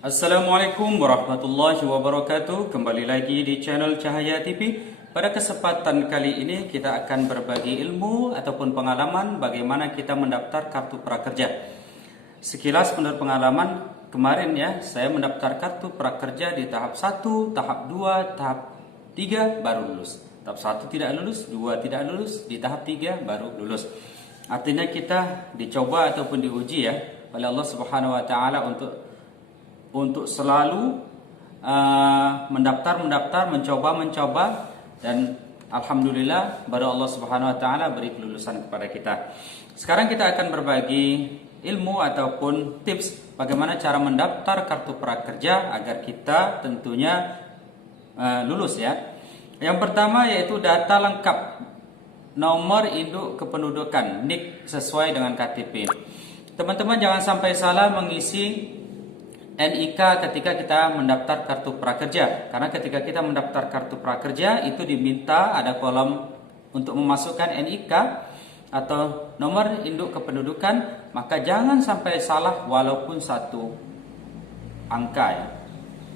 Assalamualaikum warahmatullahi wabarakatuh. Kembali lagi di channel Cahaya TV. Pada kesempatan kali ini kita akan berbagi ilmu ataupun pengalaman bagaimana kita mendaftar kartu prakerja. Sekilas menurut pengalaman kemarin ya, saya mendaftar kartu prakerja di tahap 1, tahap 2, tahap 3 baru lulus. Tahap 1 tidak lulus, 2 tidak lulus, di tahap 3 baru lulus. Artinya kita dicoba ataupun diuji ya oleh Allah Subhanahu wa taala untuk selalu mendaftar, mencoba dan alhamdulillah baru Allah Subhanahu wa taala beri kelulusan kepada kita. Sekarang kita akan berbagi ilmu ataupun tips bagaimana cara mendaftar kartu prakerja agar kita tentunya lulus ya. Yang pertama yaitu data lengkap, nomor induk kependudukan, NIK sesuai dengan KTP. Teman-teman jangan sampai salah mengisi NIK ketika kita mendaftar kartu prakerja. Karena ketika kita mendaftar kartu prakerja itu diminta ada kolom untuk memasukkan NIK atau nomor induk kependudukan, maka jangan sampai salah walaupun satu angka ya.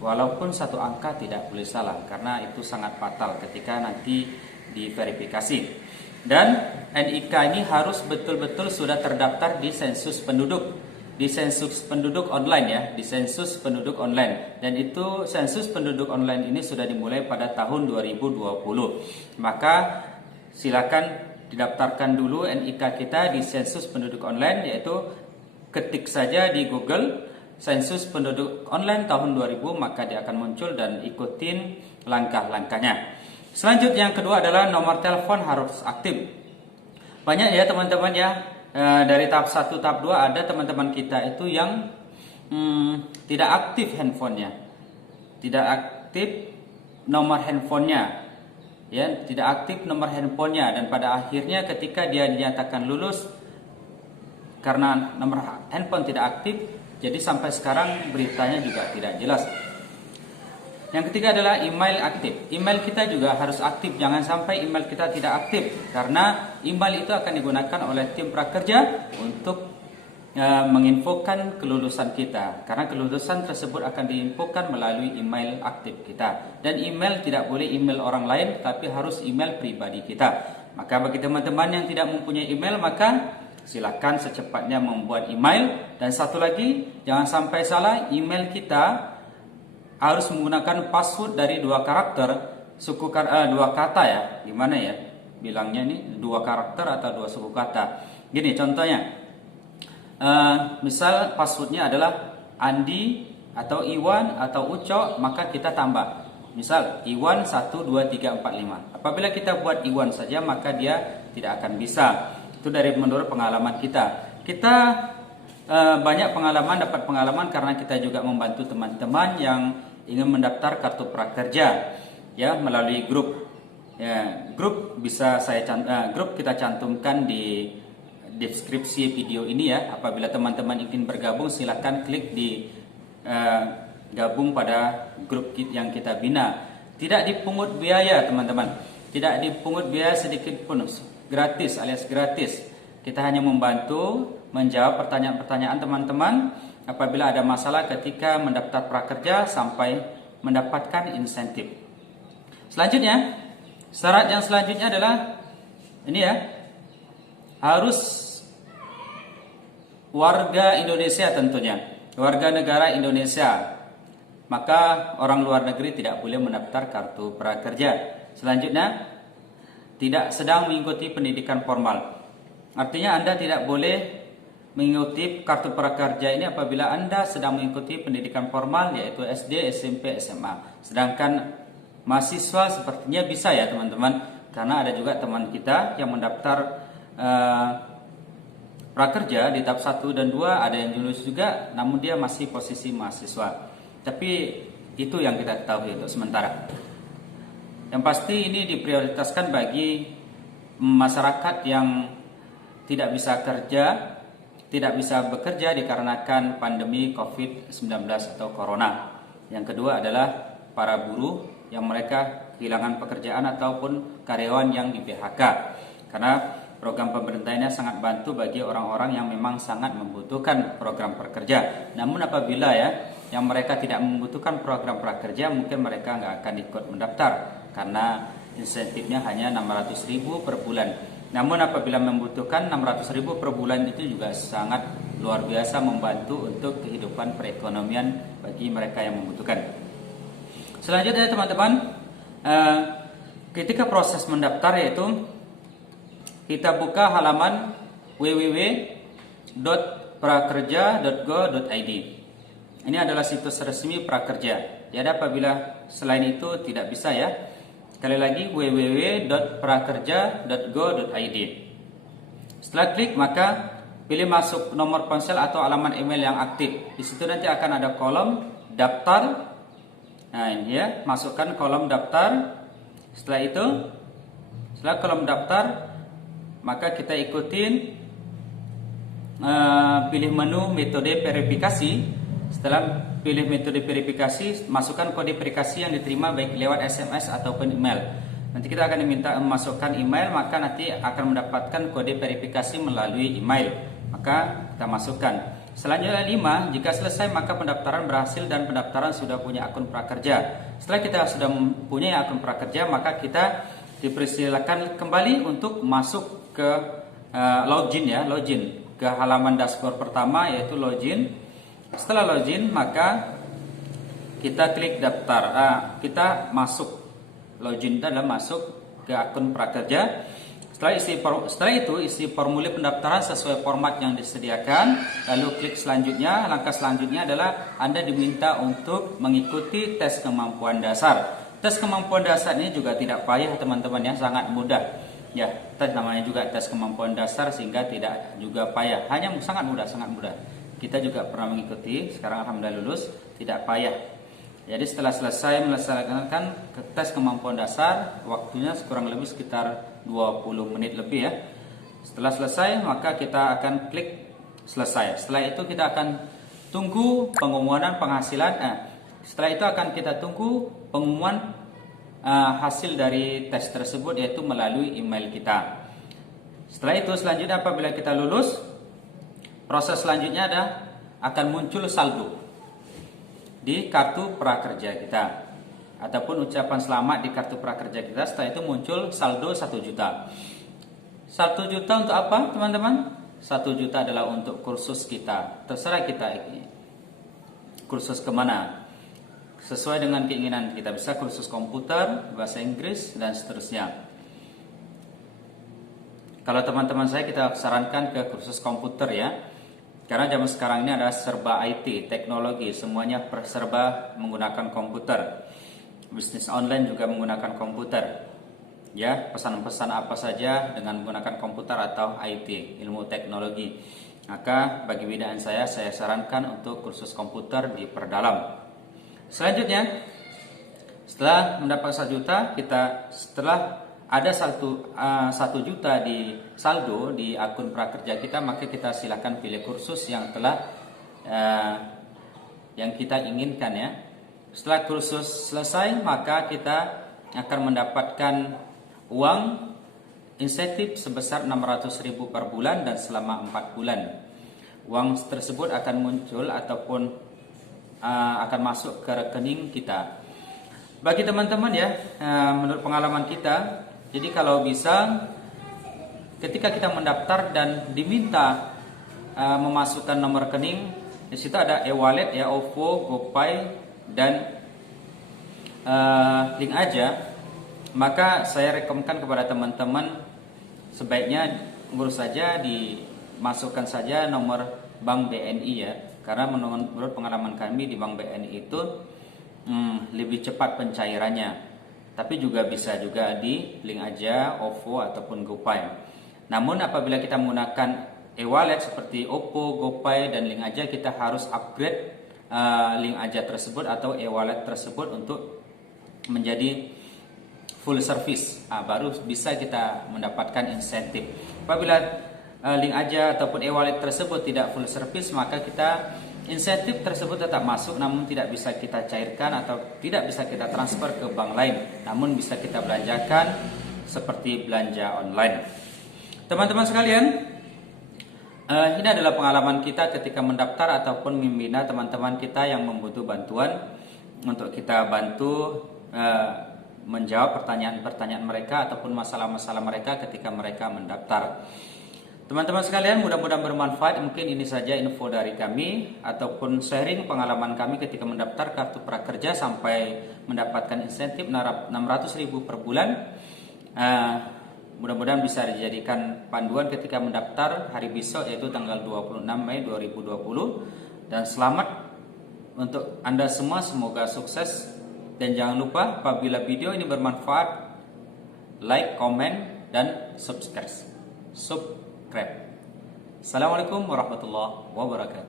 Walaupun satu angka tidak boleh salah karena itu sangat fatal ketika nanti diverifikasi. Dan NIK ini harus betul-betul sudah terdaftar di sensus penduduk. Di sensus penduduk online ya, di sensus penduduk online. Dan itu sensus penduduk online ini sudah dimulai pada tahun 2020. Maka silakan didaftarkan dulu NIK kita di sensus penduduk online, yaitu ketik saja di Google sensus penduduk online tahun 2000, maka dia akan muncul dan ikutin langkah-langkahnya. Selanjutnya yang kedua adalah nomor telepon harus aktif. Banyak ya teman-teman ya, dari tahap 1, tahap 2 ada teman-teman kita itu yang tidak aktif handphonenya. Tidak aktif nomor handphonenya. Ya, tidak aktif nomor handphonenya dan pada akhirnya ketika dia dinyatakan lulus karena nomor handphone tidak aktif, jadi sampai sekarang beritanya juga tidak jelas. Yang ketiga adalah email aktif. Email kita juga harus aktif. Jangan sampai email kita tidak aktif. Karena email itu akan digunakan oleh tim prakerja untuk menginfokan kelulusan kita. Karena kelulusan tersebut akan diinfokan melalui email aktif kita. Dan email tidak boleh email orang lain, tapi harus email pribadi kita. Maka bagi teman-teman yang tidak mempunyai email, maka silakan secepatnya membuat email. Dan satu lagi, jangan sampai salah, email kita harus menggunakan password dari 2 karakter, dua kata ya. Gimana ya bilangnya ini, 2 karakter atau 2 suku kata. Gini contohnya, misal passwordnya adalah Andi atau Iwan atau Uco, maka kita tambah misal Iwan 1 2 3 4 5. Apabila kita buat Iwan saja, maka dia tidak akan bisa. Itu dari menurut pengalaman kita. Kita banyak dapat pengalaman karena kita juga membantu teman-teman yang ingin mendaftar kartu prakerja ya melalui grup. Ya, grup bisa grup kita cantumkan di deskripsi video ini ya. Apabila teman-teman ingin bergabung, silakan klik di gabung pada grup yang kita bina. Tidak dipungut biaya teman-teman. Tidak dipungut biaya sedikit pun, gratis alias gratis. Kita hanya membantu menjawab pertanyaan-pertanyaan teman-teman apabila ada masalah ketika mendaftar prakerja sampai mendapatkan insentif. Selanjutnya, syarat yang selanjutnya adalah ini ya, harus warga Indonesia tentunya, warga negara Indonesia. Maka orang luar negeri tidak boleh mendaftar kartu prakerja. Selanjutnya, tidak sedang mengikuti pendidikan formal. Artinya Anda tidak boleh mengikuti kartu prakerja ini apabila Anda sedang mengikuti pendidikan formal, yaitu SD, SMP, SMA. Sedangkan mahasiswa sepertinya bisa ya teman-teman, karena ada juga teman kita yang mendaftar prakerja di tahap 1 dan 2, ada yang lulus juga namun dia masih posisi mahasiswa. Tapi itu yang kita ketahui untuk sementara. Yang pasti ini diprioritaskan bagi masyarakat yang tidak bisa kerja, tidak bisa bekerja dikarenakan pandemi COVID-19 atau Corona. Yang kedua adalah para buruh yang mereka kehilangan pekerjaan ataupun karyawan yang di PHK. Karena program pemerintah ini sangat bantu bagi orang-orang yang memang sangat membutuhkan program pekerja. Namun apabila ya yang mereka tidak membutuhkan program prakerja, mungkin mereka nggak akan ikut mendaftar karena insentifnya hanya 600.000 per bulan. Namun apabila membutuhkan 600.000 per bulan, itu juga sangat luar biasa membantu untuk kehidupan perekonomian bagi mereka yang membutuhkan. Selanjutnya teman-teman, ketika proses mendaftar yaitu kita buka halaman www.prakerja.go.id. Ini adalah situs resmi prakerja. Jadi apabila selain itu tidak bisa ya. Sekali lagi www.prakerja.go.id. Setelah klik maka pilih masuk nomor ponsel atau alamat email yang aktif. Di situ nanti akan ada kolom daftar. Nah ini ya, masukkan kolom daftar. Setelah kolom daftar, maka kita ikutin pilih menu metode verifikasi. Setelah pilih metode verifikasi, masukkan kode verifikasi yang diterima baik lewat SMS ataupun email. Nanti kita akan diminta memasukkan email, maka nanti akan mendapatkan kode verifikasi melalui email. Maka kita masukkan. Selanjutnya 5, jika selesai maka pendaftaran berhasil dan pendaftaran sudah punya akun prakerja. Setelah kita sudah mempunyai akun prakerja, maka kita dipersilakan kembali untuk masuk ke login ke halaman dashboard pertama, yaitu login. Setelah login maka kita klik daftar. Kita masuk login adalah masuk ke akun prakerja. Setelah itu isi formulir pendaftaran sesuai format yang disediakan. Lalu klik selanjutnya. Langkah selanjutnya adalah Anda diminta untuk mengikuti tes kemampuan dasar. Tes kemampuan dasar ini juga tidak payah teman-teman ya, sangat mudah. Ya, namanya juga tes kemampuan dasar sehingga tidak juga payah. Hanya sangat mudah. Kita juga pernah mengikuti, sekarang alhamdulillah lulus, tidak payah. Jadi setelah selesai melaksanakan tes kemampuan dasar, waktunya kurang lebih sekitar 20 menit lebih ya. Setelah selesai maka kita akan klik selesai. Setelah itu kita akan tunggu pengumuman penghasilan. Setelah itu akan kita tunggu pengumuman hasil dari tes tersebut, yaitu melalui email kita. Setelah itu selanjutnya apabila kita lulus, proses selanjutnya akan muncul saldo di kartu prakerja kita ataupun ucapan selamat di kartu prakerja kita. Setelah itu muncul saldo 1 juta. 1 juta untuk apa teman-teman? 1 juta adalah untuk kursus kita. Terserah kita kursus kemana, sesuai dengan keinginan kita. Bisa kursus komputer, bahasa Inggris, dan seterusnya. Kalau teman-teman saya, kita sarankan ke kursus komputer ya. Karena zaman sekarang ini ada serba IT, teknologi, semuanya serba menggunakan komputer. Bisnis online juga menggunakan komputer. Ya, pesan-pesan apa saja dengan menggunakan komputer atau IT, ilmu teknologi. Maka bagi bidang saya sarankan untuk kursus komputer diperdalam. Selanjutnya, setelah mendapat 1 juta, setelah ada 1 juta di saldo di akun prakerja kita, maka kita silakan pilih kursus yang yang kita inginkan ya. Setelah kursus selesai, maka kita akan mendapatkan uang insentif sebesar 600.000 per bulan dan selama 4 bulan. Uang tersebut akan muncul ataupun akan masuk ke rekening kita. Bagi teman-teman ya, menurut pengalaman kita, jadi kalau bisa ketika kita mendaftar dan diminta memasukkan nomor rekening, di situ ada e-wallet ya, OVO, GoPay dan link aja. Maka saya rekomendasikan kepada teman-teman sebaiknya ngurus saja, dimasukkan saja nomor bank BNI ya. Karena menurut pengalaman kami di bank BNI itu lebih cepat pencairannya. Tapi juga bisa juga di link aja, OVO ataupun GoPay. Namun apabila kita menggunakan e-wallet seperti OVO, GoPay dan link aja, kita harus upgrade link aja tersebut atau e-wallet tersebut untuk menjadi full service. Baru bisa kita mendapatkan insentif. Apabila link aja ataupun e-wallet tersebut tidak full service, maka kita insentif tersebut tetap masuk, namun tidak bisa kita cairkan atau tidak bisa kita transfer ke bank lain, namun bisa kita belanjakan seperti belanja online. Teman-teman sekalian, Ini adalah pengalaman kita ketika mendaftar ataupun membina teman-teman kita yang membutuh bantuan untuk kita bantu menjawab pertanyaan-pertanyaan mereka ataupun masalah-masalah mereka ketika mereka mendaftar. Teman-teman sekalian, mudah-mudahan bermanfaat. Mungkin ini saja info dari kami ataupun sharing pengalaman kami ketika mendaftar kartu prakerja sampai mendapatkan insentif 600.000 per bulan. Mudah-mudahan bisa dijadikan panduan ketika mendaftar hari besok, yaitu tanggal 26 Mei 2020. Dan selamat untuk Anda semua, semoga sukses. Dan jangan lupa apabila video ini bermanfaat, like, komen, dan subscribe. Assalamualaikum warahmatullahi wabarakatuh.